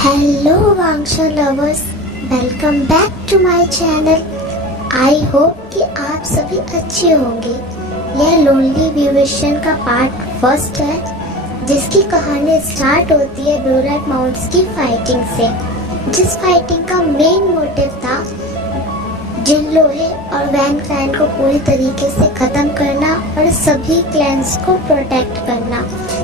Hello वांगशा lovers, welcome back to my channel. I hope कि आप सभी अच्छे होंगे। यह लोनली ब्यूविशन का पार्ट फर्स्ट है, जिसकी कहानी स्टार्ट होती है ब्लू रेड माउंट्स की फाइटिंग से, जिस फाइटिंग का मेन मोटिव था जिन लोहे और वैन क्लैन को पूरी तरीके से खत्म करना और सभी क्लैंस को प्रोटेक्ट करना,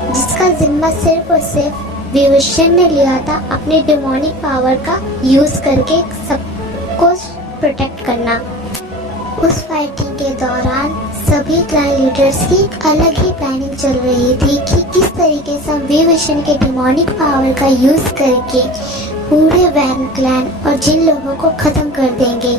जिसका जिम्मा सिर्फ और सिर्फ ब्यूविशन ने लिया था अपने डिमोनिक पावर का यूज करके सबको प्रोटेक्ट करना। उस फाइटिंग के दौरान सभी क्लैन लीडर्स की एक अलग ही प्लानिंग चल रही थी कि किस तरीके से हम ब्यूविशन के डिमोनिक पावर का यूज करके पूरे वैन क्लैन और जिन लोगों को खत्म कर देंगे,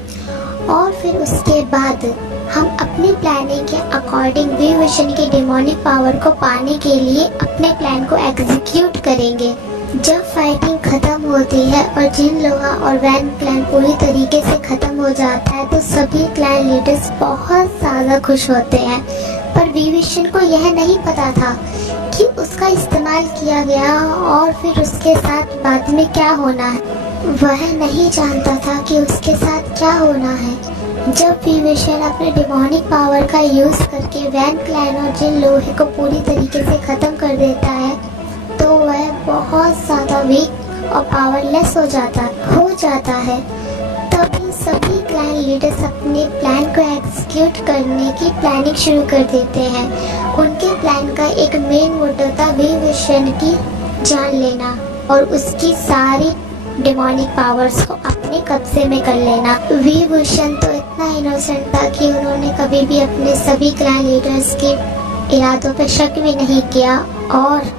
और फिर उसके बाद हम अपनी प्लानिंग के अकॉर्डिंग ब्यूविशन की डिमोनिक पावर को पाने के लिए अपने प्लान को एग्जीक्यूट करेंगे। जब फाइटिंग खत्म होती है और जिन लोहा और वैन क्लैन पूरी तरीके से खत्म हो जाता है तो सभी क्लैन लीडर्स बहुत ज़्यादा खुश होते हैं, पर ब्यूविशन को यह नहीं पता था कि उसका इस्तेमाल किया गया और फिर उसके साथ बाद में क्या होना है। वह नहीं जानता था कि उसके साथ क्या होना है। जब ब्यूविशन अपने डिमोनिक पावर का यूज करके वैन क्लैन और जिन लोहे को पूरी तरीके से खत्म कर देता है तो वह बहुत ज़्यादा वीक और पावरलेस हो जाता है। तभी सभी क्लैन लीडर्स अपने प्लान को एग्जीक्यूट करने की प्लानिंग शुरू कर देते हैं। उनके प्लान का एक मेन मोटिव था ब्यूविशन की जान लेना और उसकी सारी डिमोनिक पावर्स को अपने कब्जे में कर लेना। विभूषण तो इतना इनोसेंट था कि उन्होंने कभी भी अपने सभी क्लैन लीडर्स के इरादों पर शक भी नहीं किया और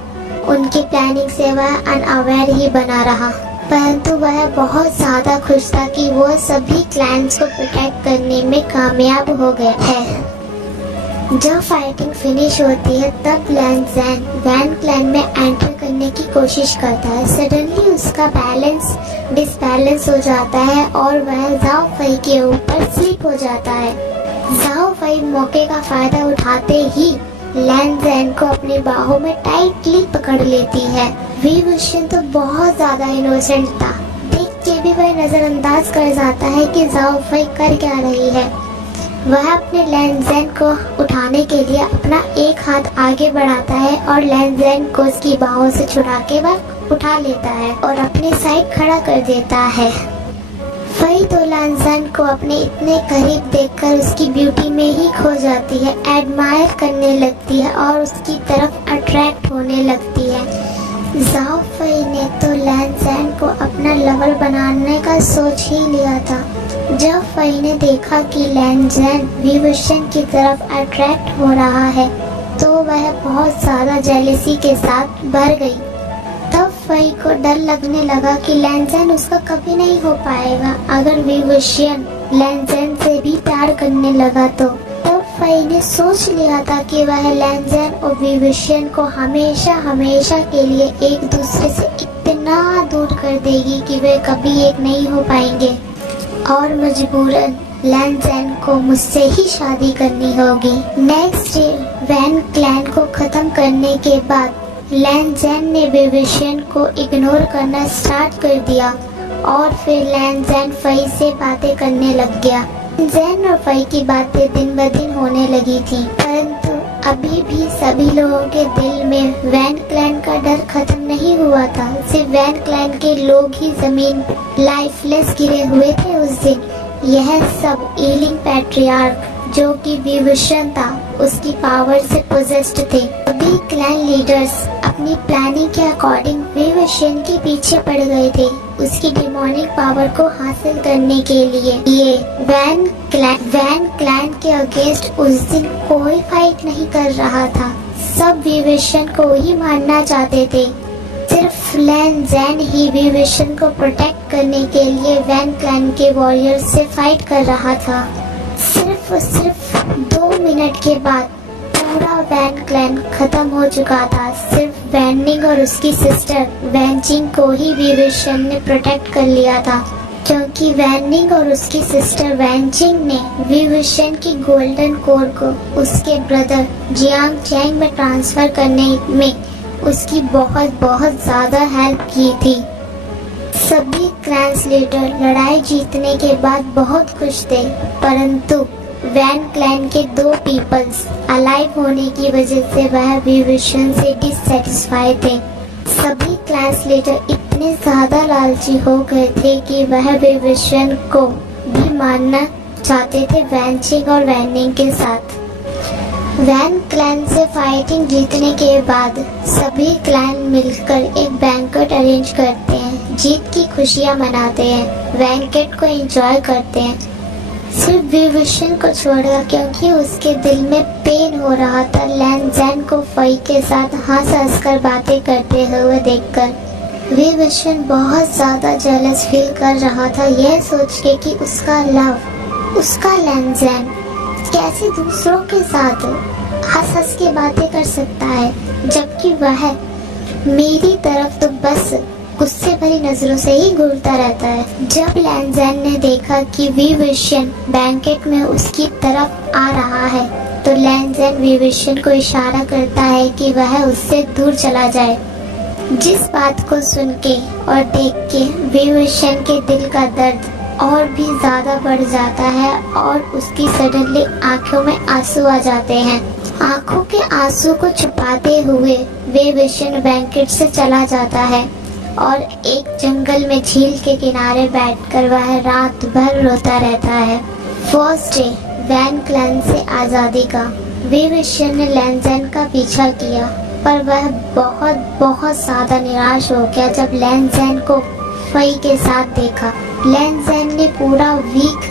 उनकी प्लानिंग से वह अनअवेयर ही बना रहा। परंतु वह बहुत ज़्यादा खुश था कि वो सभी क्लैंस को प्रोटेक्ट करने में कामयाब हो गया है। जब फाइटिंग फिनिश होती है तब लैन ज़ैन वैन क्लैन में एंटर करने की कोशिश करता है। सडनली उसका बैलेंस डिसबैलेंस हो जाता है और वह जाओ फई के ऊपर स्लिप हो जाता है। जाओ फई मौके का फायदा उठाते ही लैन ज़ैन को अपनी बाहों में टाइटली पकड़ लेती है। विभूषण तो बहुत ज्यादा इनोसेंट था, देख के भी वह नजरअंदाज कर जाता है कि जाओ फई कर क्या रही है। वह अपने लैन ज़ैन को उठाने के लिए अपना एक हाथ आगे बढ़ाता है और लैन ज़ैन को उसकी बाहों से छुड़ा के वह उठा लेता है और अपने साइड खड़ा कर देता है। फई तो लैन ज़ैन को अपने इतने करीब देखकर उसकी ब्यूटी में ही खो जाती है, एडमायर करने लगती है और उसकी तरफ अट्रैक्ट होने लगती है। जाओ फई ने तो लैन ज़ैन को अपना लवर बनाने का सोच ही लिया था। जब फई ने देखा कि लैन ज़ैन विभूषण की तरफ अट्रैक्ट हो रहा है तो वह बहुत ज़्यादा जेलसी के साथ भर गई। तब फई को डर लगने लगा कि लैन ज़ैन उसका कभी नहीं हो पाएगा अगर विभूषण लैन ज़ैन से भी प्यार करने लगा तो। तब फई ने सोच लिया था कि वह लैन ज़ैन और विभूषण को हमेशा हमेशा के लिए एक दूसरे से इतना दूर कर देगी कि वे कभी एक नहीं हो पाएंगे और मजबूरन लैन ज़ैन को मुझसे ही शादी करनी होगी। नेक्स्ट डे वैन क्लैन को खत्म करने के बाद लैन ज़ैन ने विभूषण को इग्नोर करना स्टार्ट कर दिया और फिर लैन ज़ैन फई से बातें करने लग गया। ज़ैन और फई की बातें दिन ब दिन होने लगी थी, परंतु अभी भी सभी लोगों के दिल में वैन क्लैन का डर खत्म नहीं हुआ था। सिर्फ वैन क्लैन के लोग ही जमीन लाइफलेस गिरे हुए थे उस दिन। यह सब ईलिंग पैट्रियार्क जो कि विभूषण था उसकी पावर से पोजेस्ड थे। सभी क्लैन लीडर्स अपनी प्लानिंग के अकॉर्डिंग विभूषण के पीछे पड़ गए थे उसकी डिमोनिक पावर को हासिल करने के लिए। ये वैन क्लैन के अगेंस्ट उस दिन कोई फाइट नहीं कर रहा था, सब विभूषण को ही मारना चाहते थे। सिर्फ लैन ज़ैन ही विभूषण को प्रोटेक्ट करने के लिए वैन क्लैन के वॉरियर्स से फाइट कर रहा था। सिर्फ 2 मिनट के बाद पूरा वैन क्लैन खत्म हो चुका था। सिर्फ वैनिंग और उसकी सिस्टर वैनजिंग को ही विभूषण ने प्रोटेक्ट कर लिया था, क्योंकि वैनिंग और उसकी सिस्टर वैनजिंग ने विभूषण की गोल्डन कोर को उसके ब्रदर जियांग चैंग में ट्रांसफर करने में उसकी बहुत ज़्यादा हेल्प की थी। सभी ट्रांसलेटर लड़ाई जीतने के बाद बहुत खुश थे, परंतु वैन क्लैन के 2 पीपल्स अलाइव होने की वजह से वह विविशन से डिससेटिस्फाई थे। सभी ट्रांसलेटर इतने ज्यादा लालची हो गए थे कि वह विविशन को भी मारना चाहते थे वैनचिंग और वैनिंग के साथ। वैन क्लैन से फाइटिंग जीतने के बाद सभी क्लैन मिलकर एक बैंक्वेट अरेंज करते हैं, जीत की खुशियां मनाते हैं, बैंक्वेट को एंजॉय करते हैं, सिर्फ विविशन को छोड़कर, क्योंकि उसके दिल में पेन हो रहा था लैन ज़ेन को फई के साथ हंस कर बातें करते हुए देखकर। विविशन बहुत ज्यादा जेलस फील कर रहा था, यह सोच के कि उसका लव, उसका लैन ज़ेन कैसे दूसरों के साथ हंस के बातें कर सकता है, जबकि वह मेरी तरफ तो बस गुस्से भरी नजरों से ही घूरता रहता है। जब लैन ज़ेन ने देखा कि विविशन बैंकेट में उसकी तरफ आ रहा है, तो लैन ज़ेन विविशन को इशारा करता है कि वह उससे दूर चला जाए। जिस बात को सुन के और देख के विविशन के दिल का दर्द और भी ज्यादा बढ़ जाता है और उसकी सडनली आंखों में आंसू आ जाते हैं। आंखों के आंसू को छुपाते हुए विविशन बैंकेट से चला जाता है और एक जंगल में झील के किनारे बैठकर वह रात भर रोता रहता है। फर्स्ट डे वैन क्लैन से आजादी का। विविशन ने लैन ज़ेन का पीछा किया, पर वह बहुत ज्यादा निराश हो गया जब लैन ज़ेन को फई के साथ देखा। लैन ज़ेन ने पूरा वीक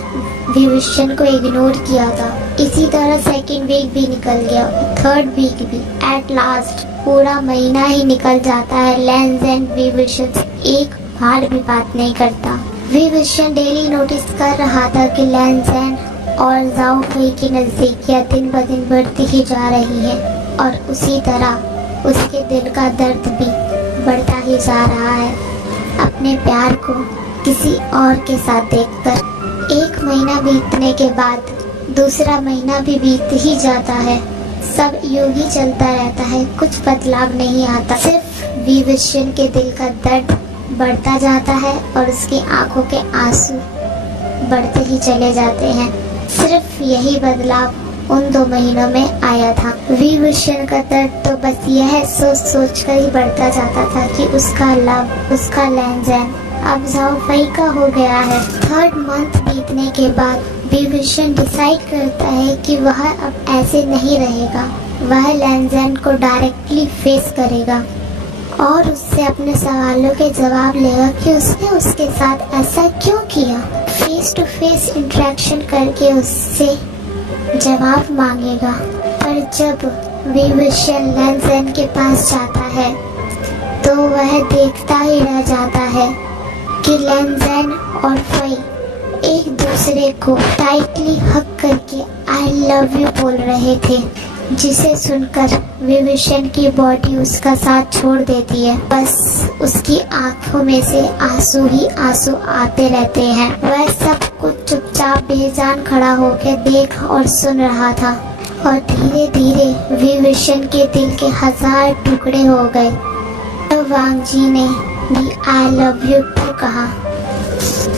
विविशन को इग्नोर किया था। इसी तरह सेकेंड वीक भी निकल गया, थर्ड वीक भी। एट लास्ट पूरा महीना ही निकल जाता है, लैन ज़ेन विविशन से एक बार भी बात नहीं करता। विविशन डेली नोटिस कर रहा था कि लैन ज़ेन और ज़ाओ फई की नजदीकियां दिन ब दिन बढ़ती ही जा रही है और उसी तरह उसके दिल का दर्द भी बढ़ता ही जा रहा है अपने प्यार को किसी और के साथ देखकर। एक महीना बीतने के बाद दूसरा महीना भी बीत ही जाता है। सब यूं ही चलता रहता है, कुछ बदलाव नहीं आता, सिर्फ विविशन के दिल का दर्द बढ़ता जाता है और उसकी आंखों के आंसू बढ़ते ही चले जाते हैं। सिर्फ यही बदलाव उन 2 महीनों में आया था। विविशन का दर्द तो बस यह सोच कर ही बढ़ता जाता था कि उसका लव, उसका लैन ज़ेन अब ज़ाओ फई का हो गया है। 3rd मंथ बीतने के बाद विविशन डिसाइड करता है कि वह अब ऐसे नहीं रहेगा। वह लैन ज़ेन को डायरेक्टली फेस करेगा और उससे अपने सवालों के जवाब लेगा कि उसने उसके साथ ऐसा क्यों किया। फेस टू फेस इंटरेक्शन करके उससे जवाब मांगेगा। पर जब विविशन लैन ज़ेन के पास जाता है तो वह देखता ही रह जाता है कि लैन ज़ेन और फई एक दूसरे को टाइटली हग करके आई लव यू बोल रहे थे, जिसे सुनकर विविशन की बॉडी उसका साथ छोड़ देती है। बस उसकी आंखों में से आंसू ही आंसू आते रहते हैं। वह सब कुछ चुपचाप बेजान खड़ा होकर देख और सुन रहा था और धीरे धीरे विविशन के दिल के 1000 टुकड़े हो गए। तो वांग जी ने भी आई लव यू टू कहा।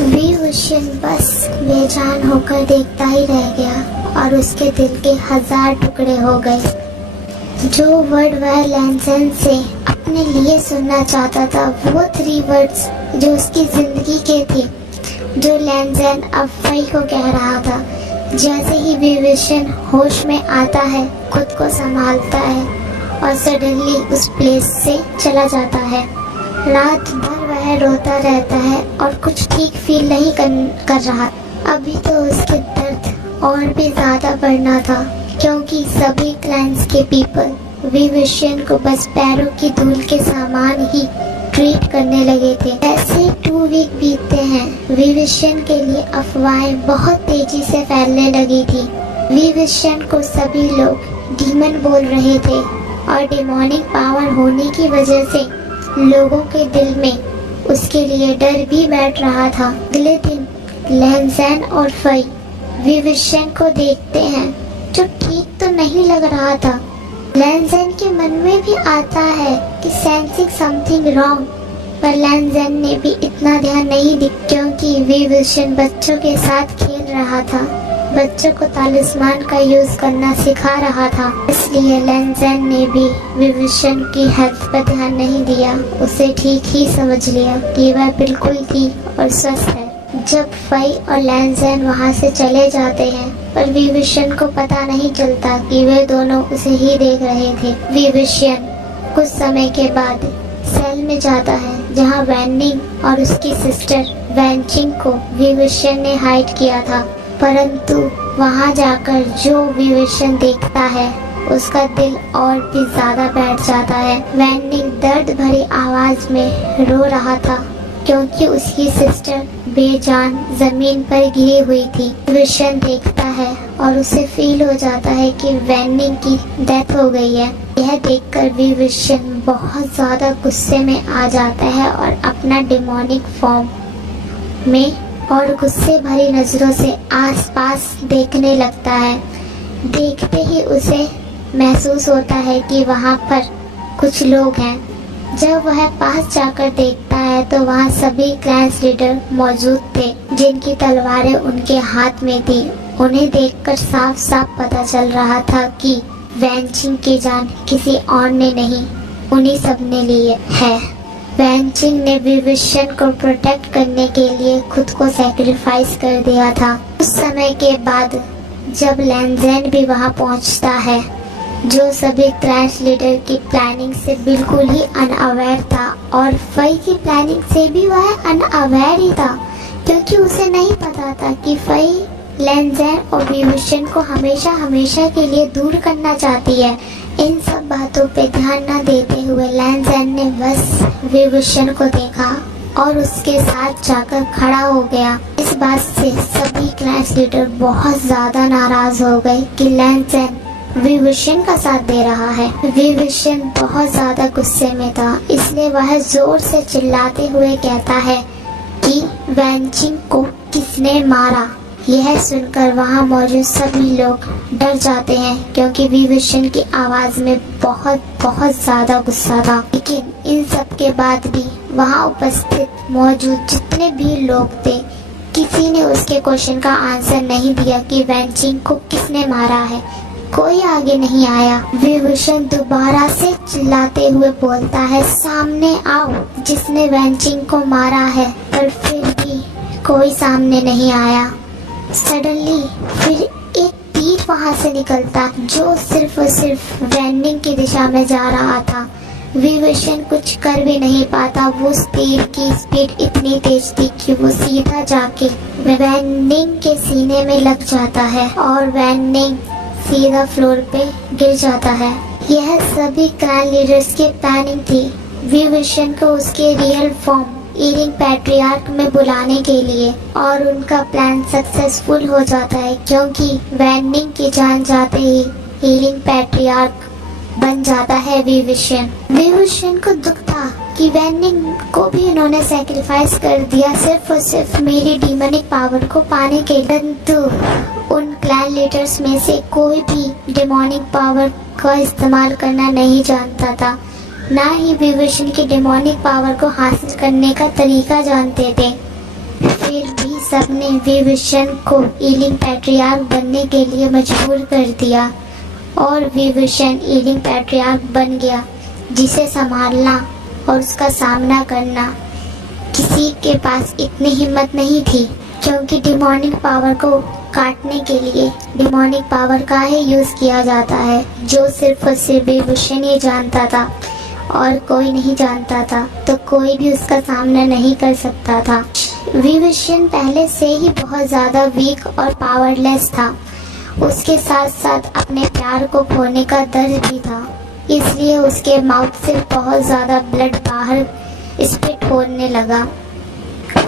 विविशन बस बेजान होकर देखता ही रह गया और उसके दिल के 1000 टुकड़े हो गए। जो वर्ड वह लैन ज़ेन से अपने लिए सुनना चाहता था, वो 3 वर्ड्स जो उसकी जिंदगी के थे, जो लैन ज़ेन अब फई को कह रहा था। जैसे ही विविशन होश में आता है, खुद को संभालता है और सडनली उस प्लेस से चला जाता है। रात भर वह रोता रहता है और कुछ ठीक फील नहीं कर रहा। अभी तो उसके दर्द और भी ज्यादा बढ़ना था, क्योंकि सभी क्लैंस के पीपल विविशन को बस पैरों की धूल के सामान ही ट्रीट करने लगे थे। ऐसे 2 वीक बीतते हैं। विविशन के लिए अफवाहें बहुत तेजी से फैलने लगी थी। विविशन को सभी लोग डीमन बोल रहे थे और डिमोनिक पावर होने की वजह से लोगों के दिल में उसके लिए डर भी बैठ रहा था। अगले दिन लैन ज़ेन और फई विविशन को देखते हैं, जो ठीक तो नहीं लग रहा था। लैन ज़ेन के मन में भी आता है कि सेंसिंग समथिंग रॉन्ग, पर लैंज़ेन ने भी इतना ध्यान नहीं दिया क्योंकि विविशन बच्चों के साथ खेल रहा था, बच्चों को तालिस्मान का यूज करना सिखा रहा था। इसलिए लैंज़ेन ने भी विविशन की हेल्थ पर ध्यान नहीं दिया, उसे ठीक ही समझ लिया कि वह बिल्कुल ठीक और स्वस्थ है। जब फई और लैंज़ेन वहां से चले जाते हैं पर विविशन को पता नहीं चलता कि वे दोनों उसे ही देख रहे थे। विविशन कुछ समय के बाद सेल में जाता है जहां वैनिंग और उसकी सिस्टर वैनचिंग को विविशन ने हाइड किया था, परंतु वहां जाकर जो विविशन देखता है उसका दिल और भी ज्यादा बैठ जाता है। वैनिंग दर्द भरी आवाज में रो रहा था क्योंकि उसकी सिस्टर बेजान जमीन पर गिरी हुई थी। विविशन देखता है और उसे फील हो जाता है कि वैनिंग की डेथ हो गई है। यह देखकर विविशन बहुत ज्यादा गुस्से में आ जाता है और अपना डिमोनिक फॉर्म में और गुस्से भरी नजरों से आसपास देखने लगता है। देखते ही उसे महसूस होता है कि वहां पर कुछ लोग हैं। जब वह पास जाकर देखता है तो वहाँ सभी क्लैंस लीडर मौजूद थे जिनकी तलवारें उनके हाथ में थी। उन्हें देखकर साफ साफ पता चल रहा था कि वैनचिंग की जान किसी और ने नहीं, उन्हीं सब ने ली है। वैनचिंग ने विविशन को प्रोटेक्ट करने के लिए खुद को सैक्रिफाइस कर दिया था। उस समय के बाद जब लैंज़ेन भी वहाँ पहुँचता है, जो सभी क्लैश लीडर की प्लानिंग से बिल्कुल ही अनअवेयर था और फई की प्लानिंग से भी वह अनअवेयर ही था क्योंकि उसे नहीं पता था कि फई लैंज़ेन और विविशन को हमेशा हमेशा के लिए दूर करना चाहती है। इन सब बातों पे ध्यान न देते हुए लैंज़ेन ने बस विविशन को देखा और उसके साथ जाकर खड़ा हो गया। इस बात से सभी क्लैश लीडर बहुत ज्यादा नाराज हो गए कि लैंज़ेन विविशन का साथ दे रहा है। विविशन बहुत ज्यादा गुस्से में था, इसलिए वह जोर से चिल्लाते हुए कहता है कि वैनचिंग को किसने मारा। यह सुनकर वहां मौजूद सभी लोग डर जाते हैं क्योंकि विविशन की आवाज में बहुत बहुत ज्यादा गुस्सा था। लेकिन इन सब के बाद भी वहां उपस्थित मौजूद जितने भी लोग थे, किसी ने उसके क्वेश्चन का आंसर नहीं दिया कि वैनचिंग को किसने मारा है। कोई आगे नहीं आया। विविशन दोबारा से चिल्लाते हुए बोलता है, सामने आओ, जिसने वैनचिंग को मारा है। पर फिर भी कोई सामने नहीं आया। सडनली फिर एक तीर वहां से निकलता जो सिर्फ और सिर्फ वैनिंग की दिशा में जा रहा था। विविशन कुछ कर भी नहीं पाता। वो तीर की स्पीड इतनी तेज थी कि वो सीधा जाके वैनिंग के सीने में लग जाता है और वैनिंग सीधा फ्लोर पे गिर जाता है। यह सभी क्लैन लीडर्स की प्लानिंग थी, विविशन को उसके रियल फॉर्म ईलिंग पैट्रियार्क में बुलाने के लिए, और उनका प्लान सक्सेसफुल हो जाता है क्योंकि वैनिंग की जान जाते ही ईलिंग पैट्रियार्क बन जाता है विविशन को दुख था कि वैनिंग को भी इन्होंने सैक्रिफाइस कर दिया सिर्फ और सिर्फ मेरी डीमनिक पावर को पाने के लिए। परंतु उन क्लैन लीडर्स में से कोई भी डेमोनिक पावर का इस्तेमाल करना नहीं जानता था, ना ही विविशन की डेमोनिक पावर को हासिल करने का तरीका जानते थे। फिर भी सबने विविशन को ईलिंग पैट्रियार्क बनने के लिए मजबूर कर दिया और विविशन ईलिंग पैट्रियार्क बन गया, जिसे संभालना और उसका सामना करना किसी के पास इतनी हिम्मत नहीं थी क्योंकि डिमोनिक पावर को काटने के लिए डिमोनिक पावर का ही यूज किया जाता है, जो सिर्फ और सिर्फ विविशन ही जानता था और कोई नहीं जानता था, तो कोई भी उसका सामना नहीं कर सकता था। विविशन पहले से ही बहुत ज्यादा वीक और पावरलेस था, उसके साथ साथ अपने प्यार को खोने का दर्द भी था, इसलिए उसके माउथ से बहुत ज्यादा ब्लड बाहर स्पिट होने लगा।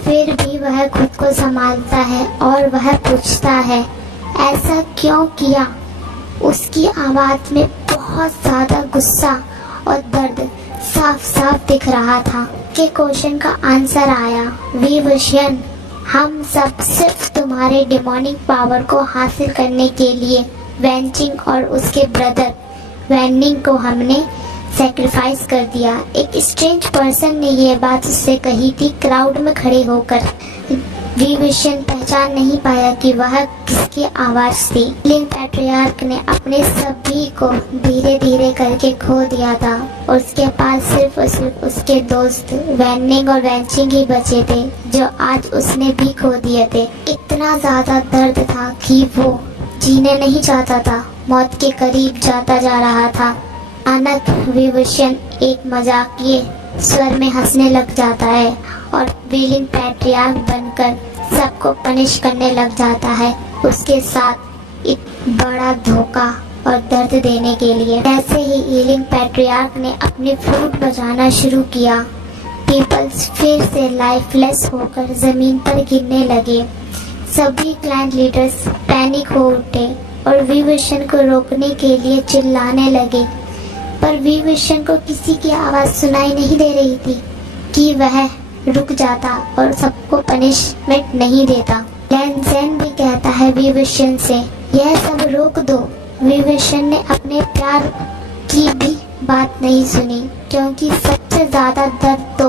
फिर भी वह खुद को संभालता है और वह पूछता है, ऐसा क्यों किया? उसकी आवाज में बहुत ज्यादा गुस्सा और दर्द साफ साफ दिख रहा था। के क्वेश्चन का आंसर आया, विविशन, हम सब सिर्फ तुम्हारे डिमोनिक पावर को हासिल करने के लिए वैनचिंग और उसके ब्रदर वैनिंग को हमने सेक्रीफाइस कर दिया। एक स्ट्रेंज पर्सन ने ये बात उससे कही थी क्राउड में खड़े होकर। विविशन पहचान नहीं पाया कि वह किसकी आवाज थी। लिंग पैट्रियार्क ने अपने सभी को धीरे धीरे करके खो दिया था और उसके पास सिर्फ और सिर्फ उसके दोस्त वैनिंग और वैंचिंग ही बचे थे, जो आज उसने भी खो दिए थे। इतना ज्यादा दर्द था कि वो जीने नहीं चाहता था, मौत के करीब जाता जा रहा था। अचानक विविशन एक मजाकिये स्वर में हंसने लग जाता है और व्हीलिंग पैट्रियार्क बनकर सबको पनिश करने लग जाता है, उसके साथ एक बड़ा धोखा और दर्द देने के लिए। जैसे ही व्हीलिंग पैट्रियार्क ने अपनी फ्लूट बजाना शुरू किया, पीपल्स फिर से लाइफलेस होकर जमीन पर गिरने लगे। सभी क्लैन लीडर्स पैनिक हो उठे और विविशन को रोकने के लिए चिल्लाने लगे, पर विविशन को किसी की आवाज सुनाई नहीं दे रही थी कि वह रुक जाता और सबको पनिशमेंट नहीं देता। लैन ज़ेन भी कहता है विविशन से, यह सब रोक दो। विविशन ने अपने प्यार की भी बात नहीं सुनी, क्योंकि सबसे ज्यादा दर्द तो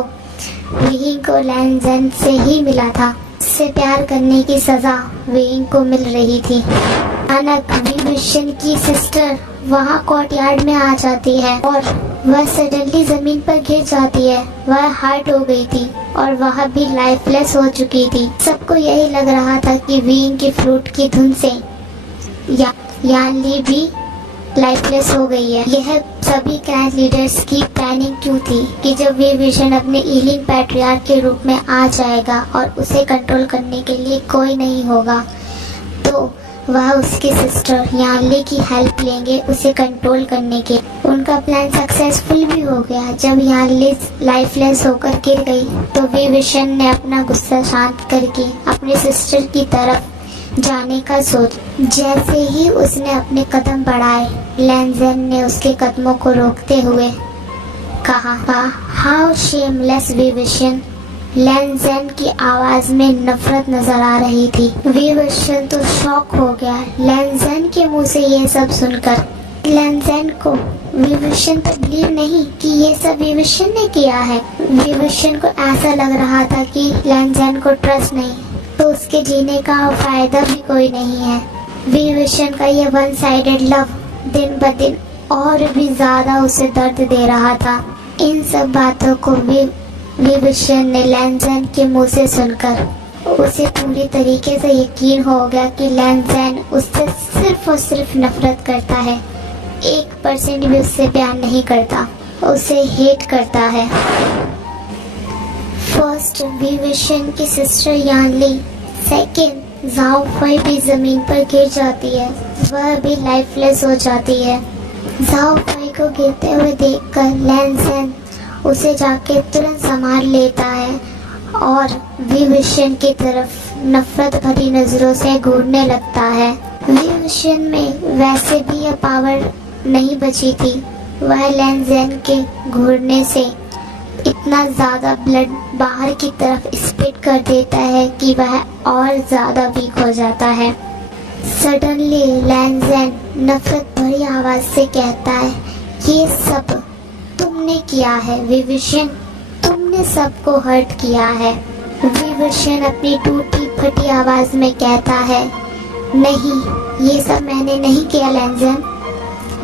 विंग को लैन ज़ेन से ही मिला था। उससे प्यार करने की सजा विंग को मिल रही थी। अचानक विविशन की सिस्टर वहाँ कोर्टयार्ड में आ जाती है और वह सडनली जमीन पर गिर जाती है। वह हर्ट हो गई थी और वह भी लाइफलेस हो चुकी थी। सबको यही लग रहा था कि विंग की फ्लूट की धुन से यानली भी लाइफलेस हो गई है। यह सभी क्लैन लीडर्स की प्लानिंग क्यों थी कि जब विविशन अपने ईलिंग पैट्रियार्क के रूप में आ जाएगा और उसे कंट्रोल करने के लिए कोई नहीं होगा, तो वह उसकी सिस्टर यानली की हेल्प लेंगे उसे कंट्रोल करने के। उनका प्लान सक्सेसफुल भी हो गया। जब यानली लाइफलेस होकर गिर गई तो विविशन ने अपना गुस्सा शांत करके अपनी सिस्टर की तरफ जाने का सोच। जैसे ही उसने अपने कदम बढ़ाए, लैन ज़ेन ने उसके कदमों को रोकते हुए कहा, हाउ शेमलेस विविशन। लैन ज़ेन की आवाज में नफरत नजर आ रही थी। विविशन तो शॉक हो गया लैन ज़ेन के मुंह से ये सब सुनकर। लैन ज़ेन को विविशन पर बिलीव नहीं कि ये सब विविशन ने किया है। विविशन को ऐसा लग रहा था कि लैन ज़ेन को ट्रस्ट नहीं, तो उसके जीने का फायदा भी कोई नहीं है। विविशन का ये वन साइडेड लव दिन ब दिन और भी ज्यादा उसे दर्द दे रहा था। इन सब बातों को विविशन ने लैन ज़ेन के मुंह से सुनकर उसे पूरी तरीके से यकीन हो गया कि लैन ज़ेन उससे सिर्फ और सिर्फ नफरत करता है, 1% भी उससे प्यार नहीं करता, उसे हेट करता है। फर्स्ट विविशन की sister Yanli, second Zhao Fai भी जमीन पर गिर जाती है, वह भी लाइफलेस हो जाती है। ज़ाओ फई को गिरते हुए देखकर लैन ज़ेन उसे जाके तुरंत संभाल लेता है और विविशन की तरफ नफरत भरी नजरों से घूरने लगता है। विविशन में वैसे भी यह पावर नहीं बची थी। वह लैन ज़ेन के घूरने से इतना ज्यादा ब्लड बाहर की तरफ स्पिट कर देता है कि वह और ज्यादा वीक हो जाता है। सडनली लैन ज़ेन नफरत भरी आवाज से कहता है, ये सब तुमने किया है विविशन, तुमने सबको हर्ट किया है। विविशन अपनी टूटी फटी आवाज में कहता है, नहीं ये सब मैंने नहीं किया लैन ज़ेन।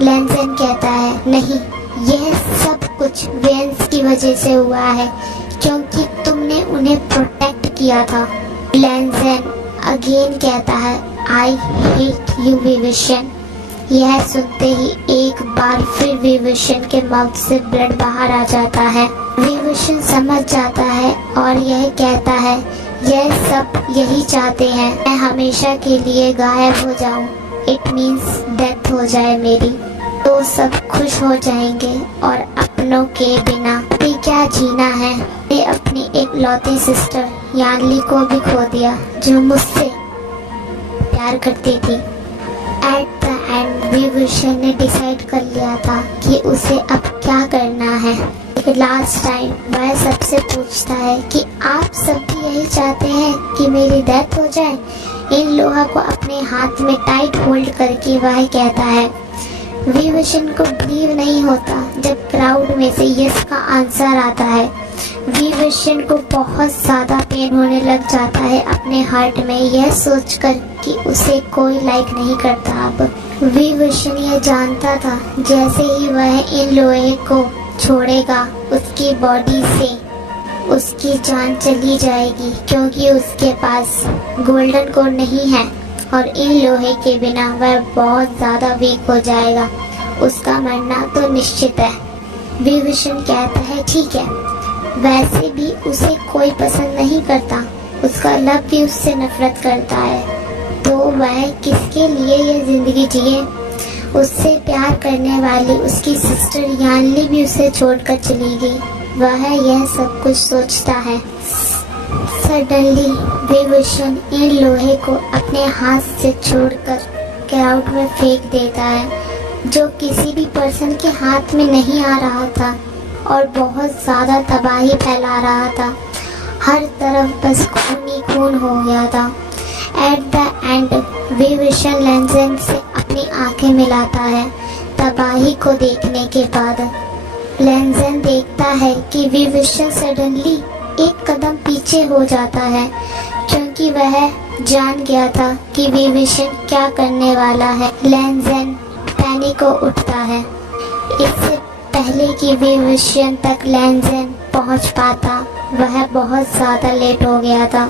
लैन ज़ेन कहता है, नहीं यह सब कुछ वेंस की वजह से हुआ है, क्योंकि तुमने उन्हें प्रोटेक्ट किया था। लैन ज़ेन अगेन कहता है, आई हेट यू विविशन। यह सुनते ही एक बार फिर विविशन के माउथ से ब्लड बाहर आ जाता है। विविशन समझ जाता है और यह कहता है, यह सब यही चाहते हैं, मैं हमेशा के लिए गायब हो जाऊं, इट मीन्स डेथ हो जाए मेरी, तो सब खुश हो जाएंगे और अपनों के बिना भी क्या जीना है। मैं अपनी एक लौती सिस्टर यानली को भी खो दिया, जो मुझसे प्यार करती थी। एट द एंड विविशन ने डिसाइड कर लिया था कि उसे अब क्या करना है। लास्ट टाइम वह सबसे पूछता है कि आप सब भी यही चाहते हैं कि मेरी डेथ हो जाए। इन लोहा को अपने हाथ में टाइट होल्ड करके वह कहता है, विविशन को बिलीव नहीं होता जब क्राउड में से यस का आंसर आता है। वी विशन को बहुत ज़्यादा पेन होने लग जाता है अपने हार्ट में, यह सोचकर कि उसे कोई लाइक नहीं करता। अब वी विशन यह जानता था जैसे ही वह इन लोहे को छोड़ेगा उसकी बॉडी से उसकी जान चली जाएगी, क्योंकि उसके पास गोल्डन कोड नहीं है और इन लोहे के बिना वह बहुत ज़्यादा वीक हो जाएगा। उसका मरना तो निश्चित है। वी विशन कहता है ठीक है, वैसे भी उसे कोई पसंद नहीं करता, उसका लव भी उससे नफरत करता है, तो वह किसके लिए ये जिंदगी जिए। उससे प्यार करने वाली उसकी सिस्टर यानली भी उसे छोड़कर चली गई। वह यह सब कुछ सोचता है। सडनली वी विशन इन लोहे को अपने हाथ से छोड़कर क्राउड में फेंक देता है, जो किसी भी पर्सन के हाथ में नहीं आ रहा था और बहुत ज़्यादा तबाही फैला रहा था। हर तरफ बस खून ही खून हो गया था। एट द एंड वी विशन लैंजन से अपनी आंखें मिलाता है तबाही को देखने के बाद। लैंजन देखता है कि वी विशन सडनली एक कदम पीछे हो जाता है, क्योंकि वह जान गया था कि वी विशन क्या करने वाला है। लैंजन पैनिक हो उठता है। इससे पहले कि वी विशन तक लैंजन पहुंच पाता, वह बहुत ज़्यादा लेट हो गया था।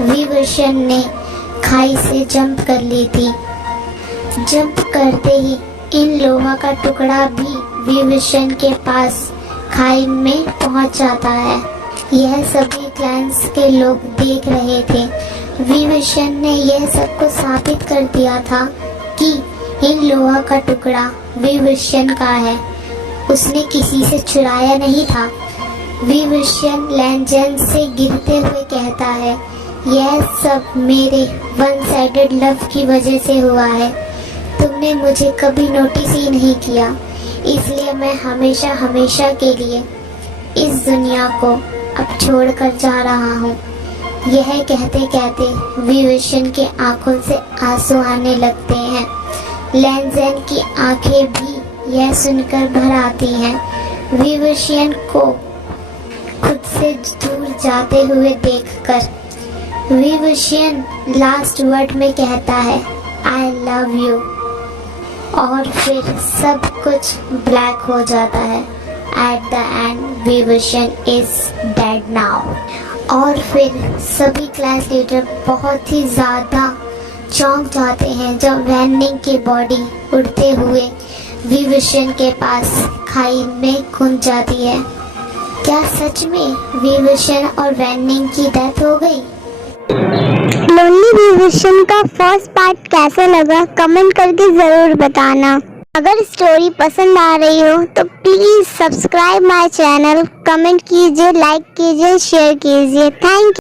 वी विशन ने खाई से जंप कर ली थी। जंप करते ही इन लोहा का टुकड़ा भी वी विशन के पास खाई में पहुंच जाता है। यह सभी क्लैंस के लोग देख रहे थे। वी विशन ने यह सबको साबित कर दिया था कि इन लोहा का टुकड़ा वी विशन का है, उसने किसी से चुराया नहीं था। वी विशन लैंजन से गिरते हुए कहता है, यह सब मेरे वन साइडेड लव की वजह से हुआ है। तुमने मुझे कभी नोटिस ही नहीं किया, इसलिए मैं हमेशा हमेशा के लिए इस दुनिया को अब छोड़कर जा रहा हूँ। यह कहते कहते वी विशन के आंखों से आंसू आने लगते हैं। लैंजन की आंखें भी यह सुनकर भर आती हैं। वी विशन को खुद से दूर जाते हुए देखकर वी विशन लास्ट वर्ड में कहता है, आई लव यू, और फिर सब कुछ ब्लैक हो जाता है। At the end we vision is dead now. और फिर सभी क्लास लीडर बहुत ही ज़्यादा चौंक जाते हैं जब वैनिंग की बॉडी उड़ते हुए वी विशन के पास खाई में घुस जाती है। क्या सच में वी विशन और वैनिंग की डेथ हो गई? लोनली वी विशन का फर्स्ट पार्ट कैसा लगा कमेंट करके ज़रूर बताना। अगर स्टोरी पसंद आ रही हो तो please subscribe my channel, comment कीजिए, लाइक कीजिए, शेयर कीजिए। Thank you.